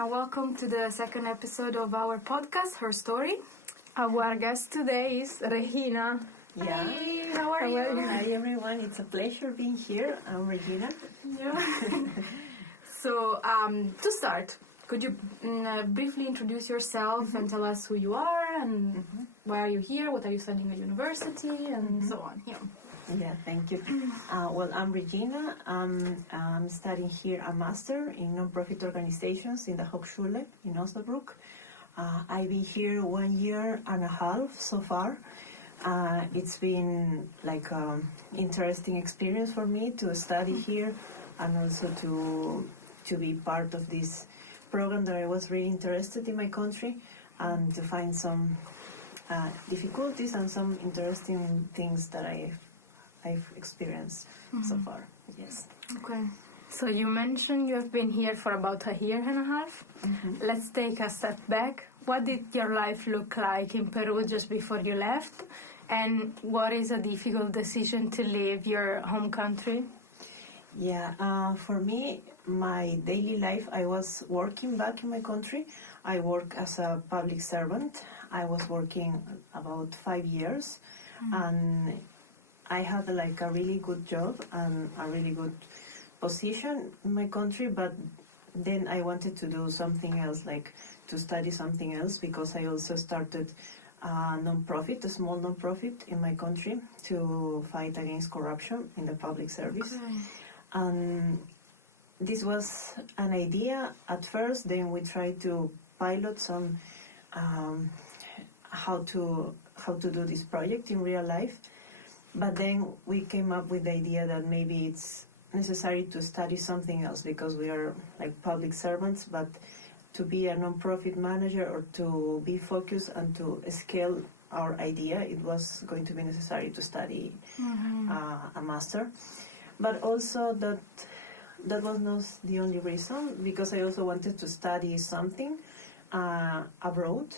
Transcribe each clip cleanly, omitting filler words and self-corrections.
and welcome to the second episode of our podcast, Her Story. Our guest today is Regina. Yeah. Hey, how are you? Hi everyone, it's a pleasure being here. I'm Regina. Yeah. So, to start, could you briefly introduce yourself and tell us who you are and why are you here, what are you studying at university, and so on. Yeah, thank you. Well, I'm Regina. I'm studying here a master in non-profit organizations in the Hochschule in Osnabrück. I've been here 1 year and a half so far. It's been like an interesting experience for me to study here and also to be part of this program that I was really interested in my country and to find some difficulties and some interesting things that I've experienced so far. Yes. Okay. So you mentioned you have been here for about a year and a half. Let's take a step back. What did your life look like in Peru just before you left? And what is a difficult decision to leave your home country? Yeah, for me, my daily life, I was working back in my country. I work as a public servant. I was working about 5 years, and I had like a really good job and a really good position in my country, but then I wanted to do something else, like to study something else, because I also started a non-profit, a small non-profit in my country to fight against corruption in the public service. Okay. And this was an idea at first, then we tried to pilot some how to do this project in real life. But then we came up with the idea that maybe it's necessary to study something else because we are like public servants, but to be a non-profit manager or to be focused and to scale our idea, it was going to be necessary to study a master. But also that was not the only reason, because I also wanted to study something abroad.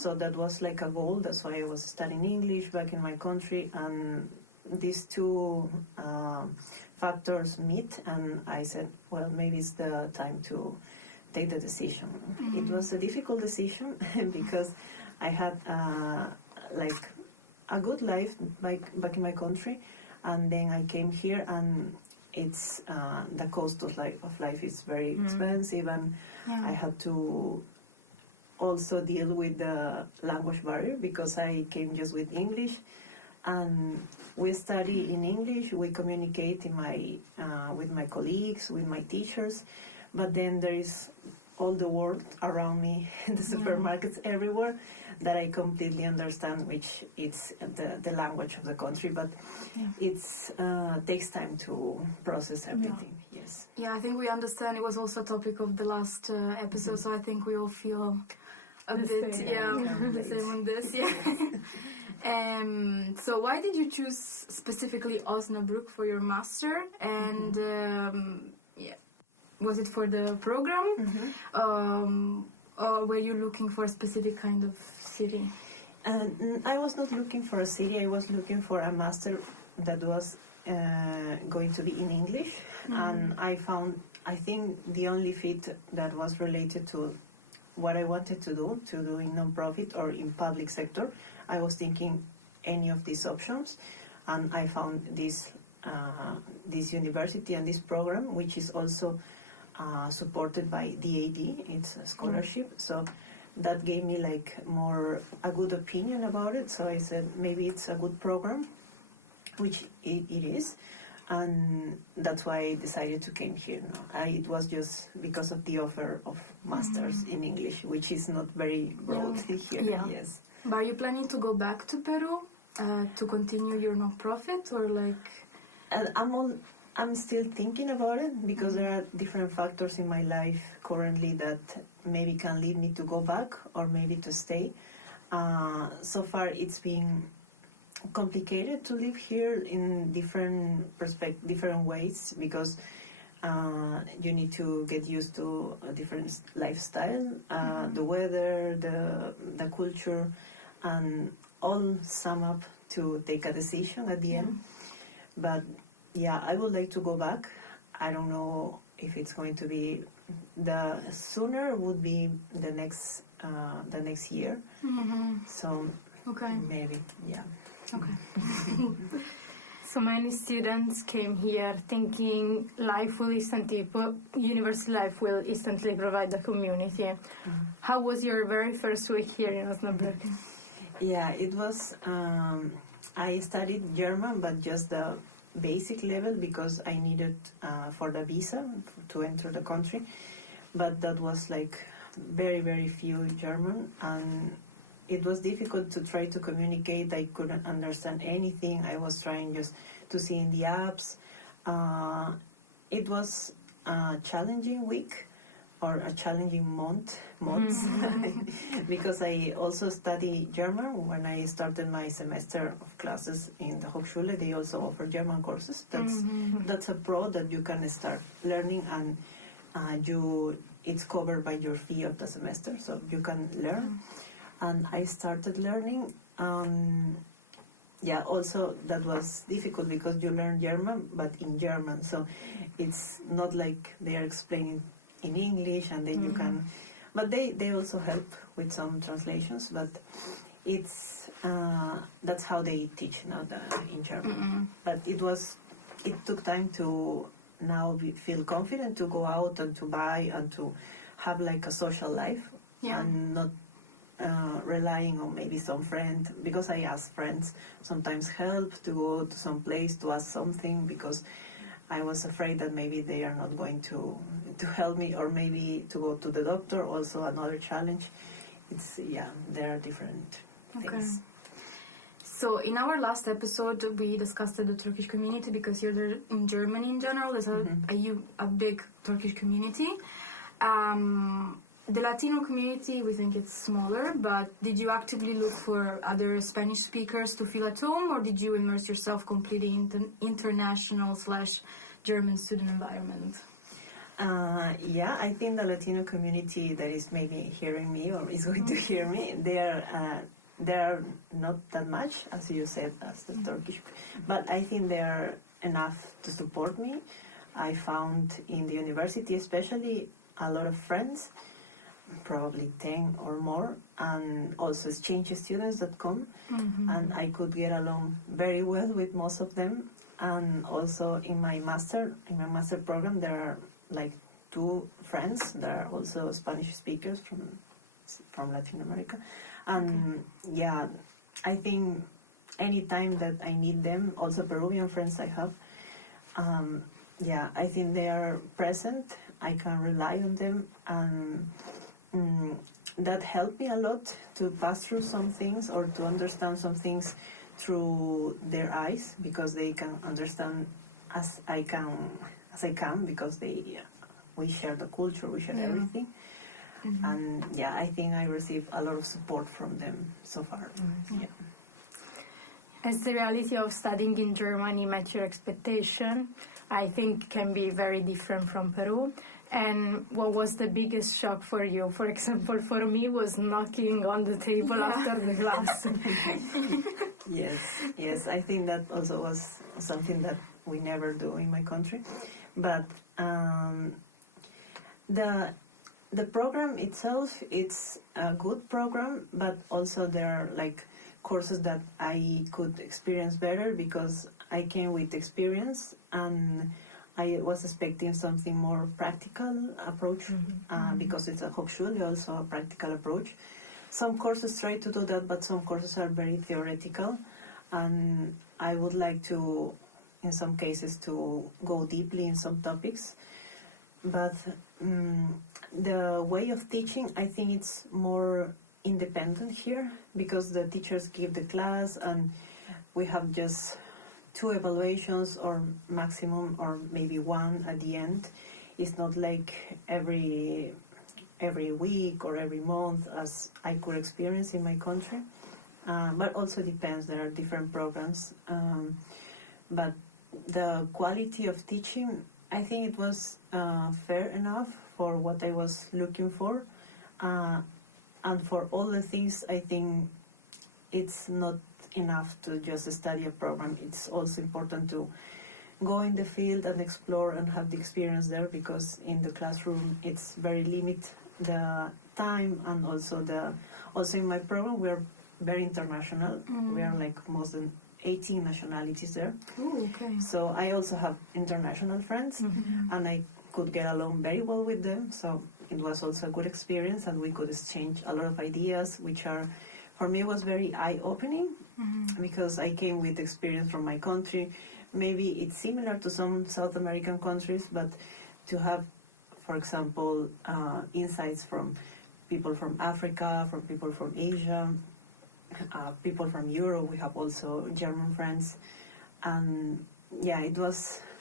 So that was like a goal. That's why I was studying English back in my country, and these two factors meet, and I said, well, maybe it's the time to take the decision. It was a difficult decision because I had like a good life back in my country, and then I came here, and it's the cost of life is very expensive, and I had to also deal with the language barrier because I came just with English, and we study in English, we communicate in with my colleagues, with my teachers, but then there is all the world around me in the supermarkets everywhere that I completely understand, which is the language of the country, but it's takes time to process everything. Yes. Yeah, I think we understand. It was also a topic of the last episode, so I think we all feel a bit the same on this. Yeah. So why did you choose specifically Osnabrück for your master? And was it for the program, or were you looking for a specific kind of city? I was not looking for a city. I was looking for a master that was going to be in English, and I think the only fit that was related to what I wanted to do in non-profit or in public sector. I was thinking any of these options, and I found this university and this program, which is also supported by DAD. It's a scholarship, so that gave me like a good opinion about it. So I said maybe it's a good program, which it is. And that's why I decided to come here. It was just because of the offer of masters in English, which is not very broad here. Yeah. Yes. But are you planning to go back to Peru to continue your non-profit, or like? I'm still thinking about it because there are different factors in my life currently that maybe can lead me to go back or maybe to stay. So far, it's been complicated to live here in different ways because you need to get used to a different lifestyle, the weather, the culture, and all sum up to take a decision at the end. But yeah, I would like to go back. I don't know if it's going to be the sooner would be the next year. So Okay. maybe, yeah. Okay. So many students came here thinking university life will instantly provide the community. How was your very first week here in Osnabrück? Yeah, it was. I studied German, but just the basic level because I needed for the visa to enter the country. But that was like very, very few German, and it was difficult to try to communicate. I couldn't understand anything. I was trying just to see in the apps. It was a challenging week or a challenging months, because I also study German. When I started my semester of classes in the Hochschule, they also offer German courses. That's a pro that you can start learning, and it's covered by your fee of the semester, so you can learn. And I started learning. Also that was difficult because you learn German, but in German, so it's not like they are explaining in English, and then you can. But they also help with some translations. But it's that's how they teach now in German. But it took time to now feel confident to go out and to buy and to have like a social life, and not relying on maybe some friend, because I ask friends sometimes help to go to some place to ask something, because I was afraid that maybe they are not going to help me, or maybe to go to the doctor, also another challenge. There are different things. So in our last episode, we discussed the Turkish community, because you're there in Germany in general. There's a big Turkish community. The Latino community, we think it's smaller, but did you actively look for other Spanish speakers to feel at home, or did you immerse yourself completely in the international/German student environment? I think the Latino community that is maybe hearing me or is going to hear me, they are not that much, as you said, as the Turkish, but I think they are enough to support me. I found in the university especially a lot of friends, probably 10 or more, and also exchange students that come, and I could get along very well with most of them. And also in my master program, there are like 2 friends that are also Spanish speakers from Latin America, and I think anytime that I need them, also Peruvian friends I have, I think they are present. I can rely on them, and that helped me a lot to pass through some things or to understand some things through their eyes, because they can understand as I can, because we share the culture, we share everything. And I think I received a lot of support from them so far. As the reality of studying in Germany met your expectation, I think can be very different from Peru. And what was the biggest shock for you? For example, for me was knocking on the table after the class. Yes, I think that also was something that we never do in my country. But the program itself, it's a good program, but also there are like courses that I could experience better, because I came with experience, and I was expecting something more practical approach, because it's a Hochschule, also a practical approach. Some courses try to do that, but some courses are very theoretical, and I would like to, in some cases, to go deeply in some topics. But the way of teaching, I think it's more independent here, because the teachers give the class, and we have just 2 evaluations or maximum, or maybe 1 at the end. It's not like every week or every month as I could experience in my country. But also depends, there are different programs. But the quality of teaching, I think it was fair enough for what I was looking for. And for all the things, I think it's not enough to just study a program. It's also important to go in the field and explore and have the experience there, because in the classroom it's very limited the time, and also in my program we're very international. We are like more than 18 nationalities there. Ooh, okay. So I also have international friends, and I could get along very well with them. So it was also a good experience, and we could exchange a lot of ideas, which are, for me, was very eye-opening, because I came with experience from my country. Maybe it's similar to some South American countries, but to have, for example, insights from people from Africa, from people from Asia, people from Europe. We have also German friends, and yeah,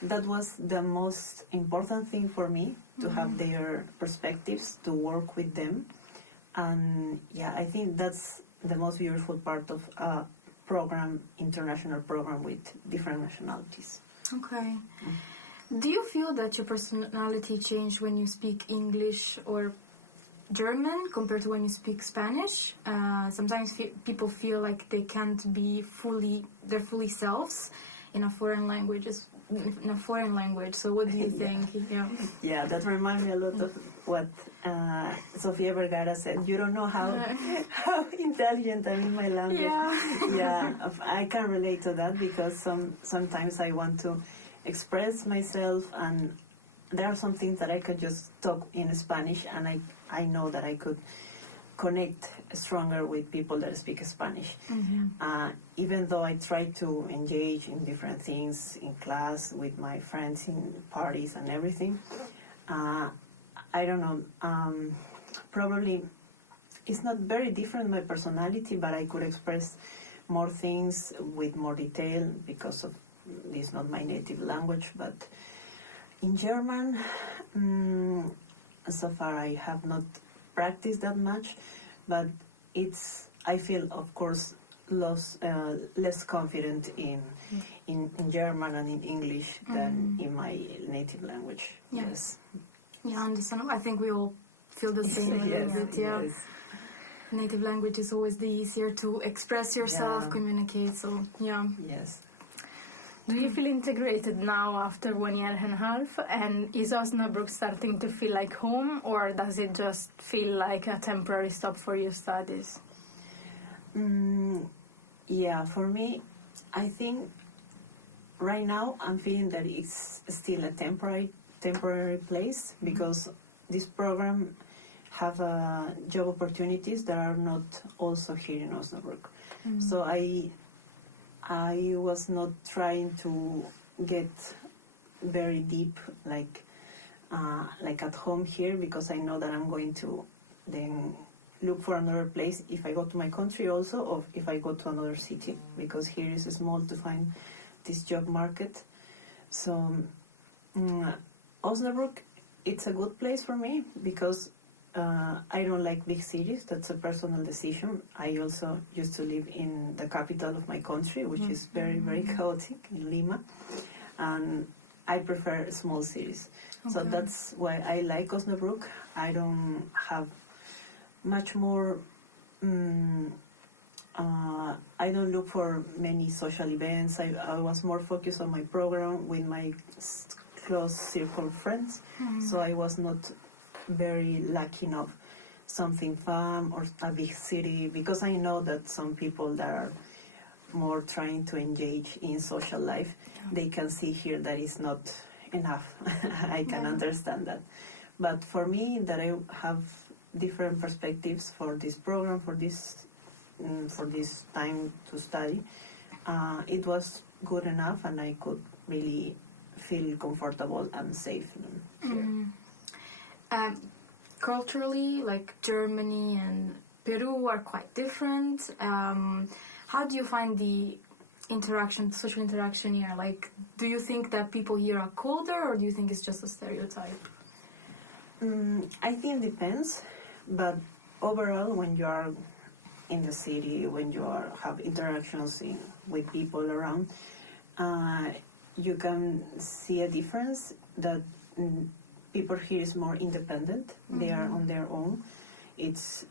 that was the most important thing for me, to have their perspectives, to work with them, and yeah, I think that's the most beautiful part of a international program with different nationalities. Okay. Do you feel that your personality changed when you speak English or German compared to when you speak Spanish? Sometimes people feel like they can't be they're fully selves in a foreign language. So what do you think? Yeah, that reminds me a lot of what Sofia Vergara said. You don't know how intelligent I'm in my language. Yeah, I can relate to that, because sometimes I want to express myself, and there are some things that I could just talk in Spanish, and I know that I could connect stronger with people that speak Spanish. Even though I try to engage in different things in class with my friends in parties and everything, I don't know, probably it's not very different my personality, but I could express more things with more detail, because of this is not my native language. But in German, so far I have not practiced that much, but I feel, of course, less confident in German and in English than in my native language. Yes. Yeah, understandable. I think we all feel the same a little bit. Yeah. Yes. Native language is always the easier to express yourself, communicate. So yeah. Yes. Do you feel integrated now after 1 year and a half? And is Osnabrück starting to feel like home, or does it just feel like a temporary stop for your studies? Yeah, for me, I think right now I'm feeling that it's still a temporary place, because this program have job opportunities that are not also here in Osnabrück. So I was not trying to get very deep, like at home here, because I know that I'm going to then look for another place if I go to my country also, or if I go to another city, because here is small to find this job market. So Osnabrück, it's a good place for me, because I don't like big cities. That's a personal decision. I also used to live in the capital of my country, which is very, very chaotic, in Lima, and I prefer small cities. Okay. So that's why I like Osnabrück. I don't have much more, I don't look for many social events. I was more focused on my program with my close circle of friends, so I was not very lacking of something fun or a big city, because I know that some people that are more trying to engage in social life, they can see here that is not enough. I can understand that. But for me, that I have different perspectives for this program, for this time to study, it was good enough, and I could really feel comfortable and safe here. Culturally, like Germany and Peru are quite different. How do you find the social interaction here? Like, do you think that people here are colder, or do you think it's just a stereotype? I think it depends, but overall, when you are in the city, when you have interactions with people around, you can see a difference that people here is more independent. They are on their own. It's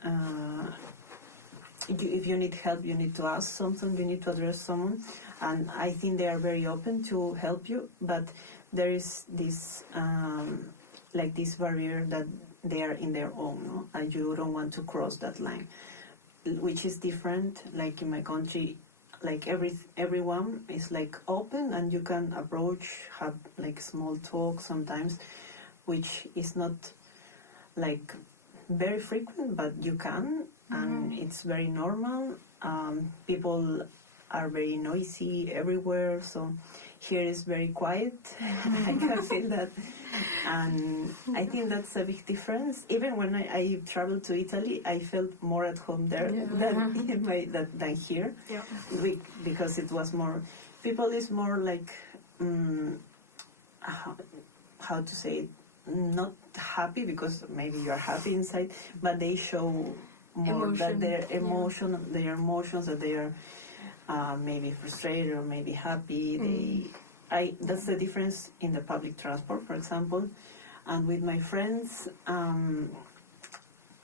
if you need help, you need to ask something, you need to address someone, and I think they are very open to help you, but there is this like this barrier that they are in their own, no? And you don't want to cross that line, which is different. Like in my country, like everyone is like open, and you can approach, have like small talk sometimes, which is not like very frequent, but you can, and it's very normal. People are very noisy everywhere, so here is very quiet. I can feel that, and I think that's a big difference. Even when I traveled to Italy, I felt more at home there than here, because it was more, people is more like, how to say it, not happy, because maybe you're happy inside, but they show more that their emotions, that they are maybe frustrated or maybe happy. That's the difference in the public transport, for example. And with my friends,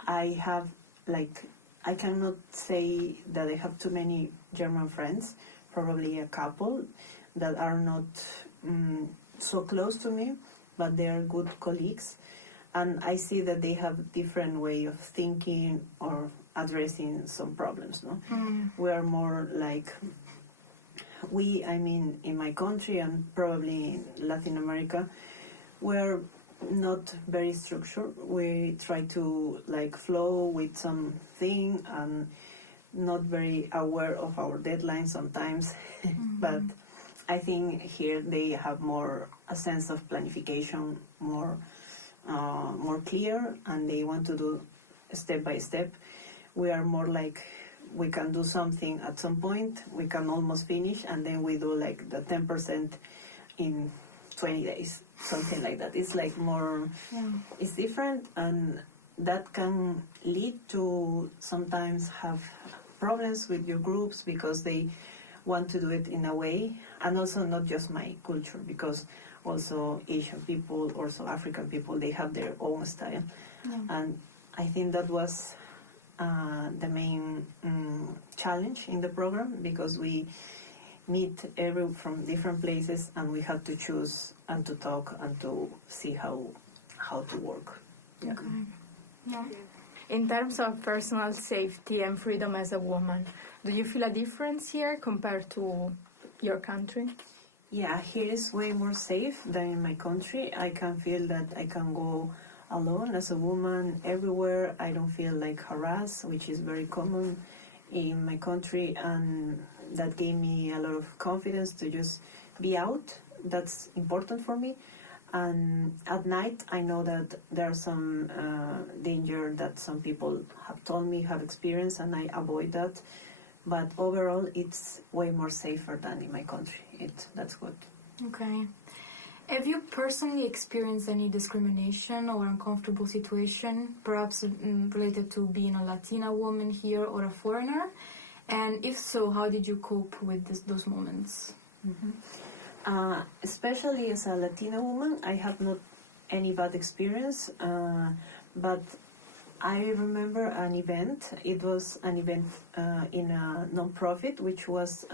I have I cannot say that I have too many German friends, probably a couple that are not so close to me, but they are good colleagues, and I see that they have different way of thinking or addressing some problems. No, we are more like in my country and probably in Latin America, we're not very structured. We try to like flow with something and not very aware of our deadlines sometimes, but I think here they have more a sense of planification, more clear, and they want to do step by step. We are more like, we can do something at some point, we can almost finish, and then we do like the 10% in 20 days, something like that. It's like more, it's different, and that can lead to sometimes have problems with your groups because they want to do it in a way, and also not just my culture, because also Asian people, also African people, they have their own style. And I think that was the main challenge in the program, because we meet from different places, and we have to choose and to talk and to see how to work. In terms of personal safety and freedom as a woman, do you feel a difference here compared to your country? Yeah, here is way more safe than in my country. I can feel that I can go alone as a woman everywhere. I don't feel like harassed, which is very common in my country, and that gave me a lot of confidence to just be out. That's important for me. And at night, I know that there are some danger that some people have told me, have experienced, and I avoid that. But overall, it's way more safer than in my country. That's good. Okay. Have you personally experienced any discrimination or uncomfortable situation, perhaps related to being a Latina woman here or a foreigner? And if so, how did you cope with those moments? Especially as a Latina woman, I have not any bad experience, but I remember an event. It was an event in a non-profit, which was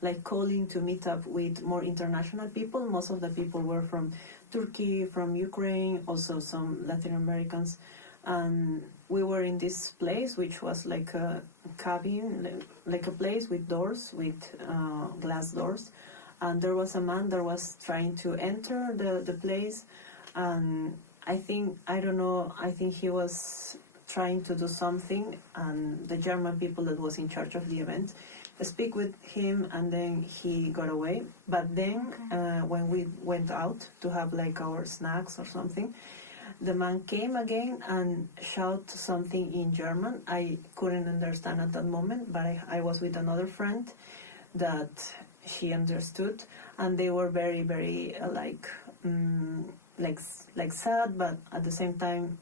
like calling to meet up with more international people. Most of the people were from Turkey, from Ukraine, also some Latin Americans. And we were in this place, which was like a cabin, like a place with doors, with glass doors. And there was a man that was trying to enter the place, and I think he was trying to do something, and the German people that was in charge of the event speak with him, and then he got away. But then when we went out to have like our snacks or something, the man came again and shouted something in German. I couldn't understand at that moment, but I was with another friend that she understood, and they were very, very like sad, but at the same time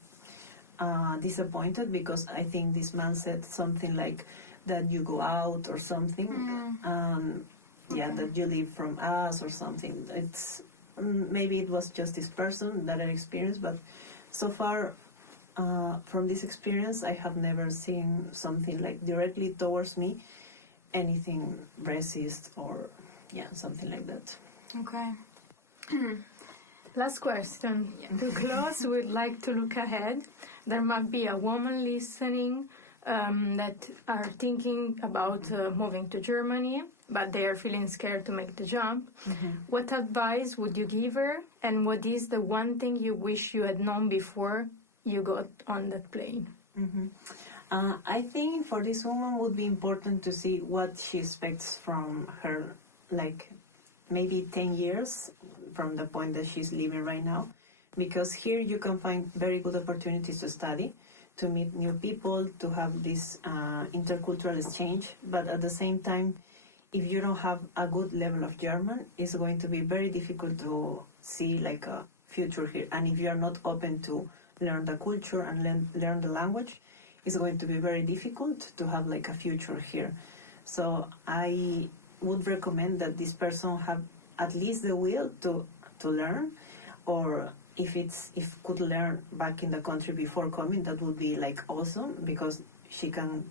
disappointed, because I think this man said something like that you go out or something, that you live from us or something. It's maybe it was just this person that I experienced, but so far from this experience, I have never seen something like directly towards me, anything racist or something like that. Okay. Last question. To close, we'd like to look ahead. There might be a woman listening that are thinking about moving to Germany, but they are feeling scared to make the jump. Mm-hmm. What advice would you give her, and what is the one thing you wish you had known before you got on that plane? Mm-hmm. I think for this woman would be important to see what she expects from her, like maybe 10 years from the point that she's living right now, because here you can find very good opportunities to study, to meet new people, to have this intercultural exchange, but at the same time, if you don't have a good level of German, it's going to be very difficult to see like a future here. And if you are not open to learn the culture and learn the language, it's going to be very difficult to have like a future here. So I would recommend that this person have at least the will to learn, or if could learn back in the country before coming, that would be like awesome, because she can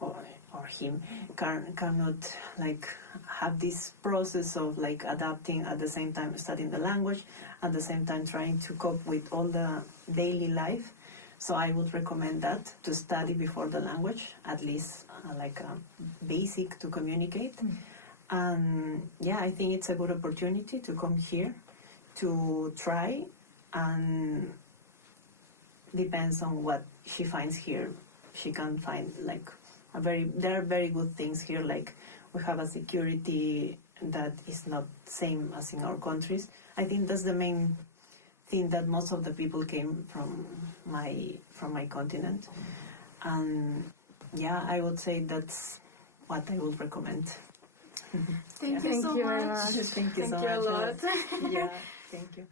or him cannot like have this process of like adapting at the same time studying the language, at the same time trying to cope with all the daily life. So I would recommend that, to study before the language, at least like a basic to communicate. And I think it's a good opportunity to come here, to try, and depends on what she finds here. She can find like there are very good things here, like we have a security that is not same as in our countries. I think that's the main thing, that most of the people came from my continent. And I would say that's what I would recommend. Thank you so much. Thank you so much. Thank you a lot. Thank you.